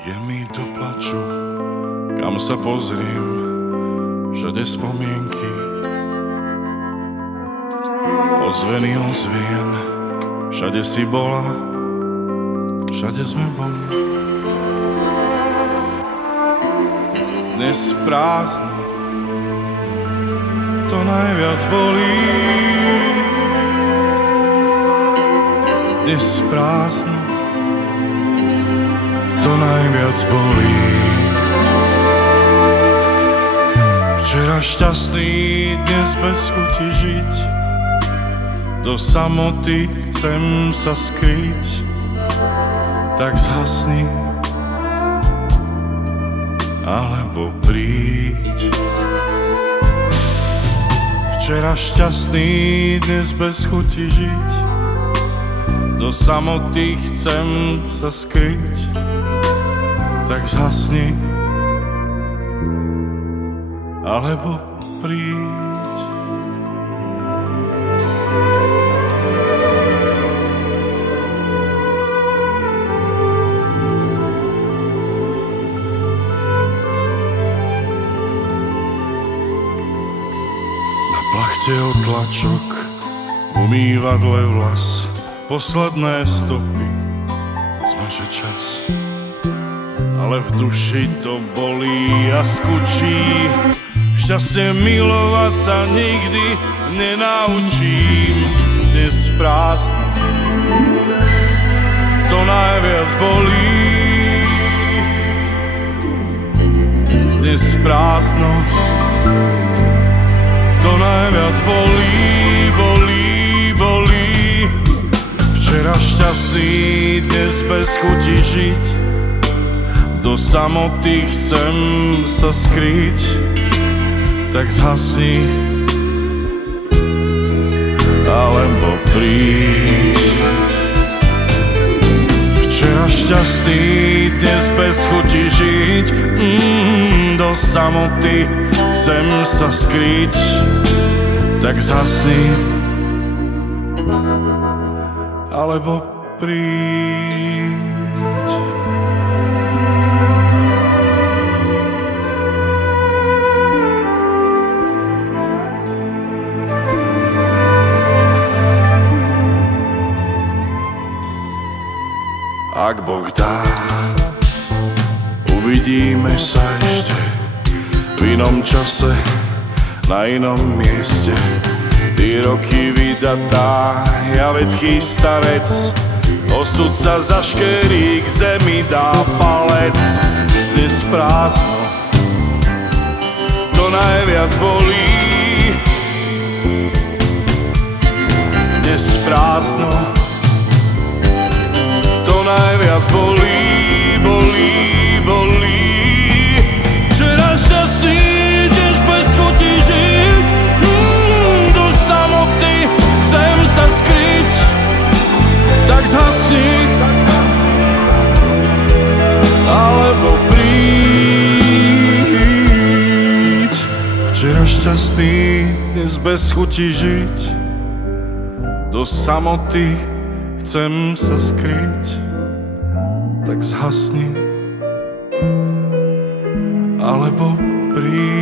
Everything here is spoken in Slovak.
Je mi do plaču, kam sa pozriem, všade spomienky. Ozveny ozvien, všade si bola, všade sme boli. Dnes prázdno, to najviac bolí. Dnes prázdno, to najviac bolí. Včera šťastný, dnes bez chuti žiť. Do samoty chcem sa skryť, tak zhasni, alebo príď. Včera šťastný, dnes bez chuti žiť. Do samoty chcem sa skryť, tak zhasni, alebo príď. Na plachte otlačok, umývadle vlas, posledné stopy, zmaže čas. Ale v duši to bolí a skučí. Šťastie milovať sa nikdy nenaučím. Dnes prázdno, to najviac bolí. Dnes prázdno, to najviac bolí, bolí, bolí. Včera šťastný, dnes bez chuti žiť. Do samoty chcem sa skryť, tak zhasni, alebo príď. Včera šťastný, dnes bez chuti žiť. Do samoty chcem sa skryť, tak zhasni, alebo príď. Ak Boh dá, uvidíme sa ešte v inom čase, na inom mieste. Ty roky vydatá, ja vedký starec, osud sa zaškerí, k zemi dá palec. Dnes prázdno, to najviac bolí. Dnes prázdno, to najviac bolí, bolí, bolí. Včera šťastný, dnes bez chuti žiť. Do samoty chcem sa skryť, tak zhasni, alebo príď. Včera šťastný, dnes bez chuti žiť. Do samoty chcem sa skryť, tak zhasni, alebo príď.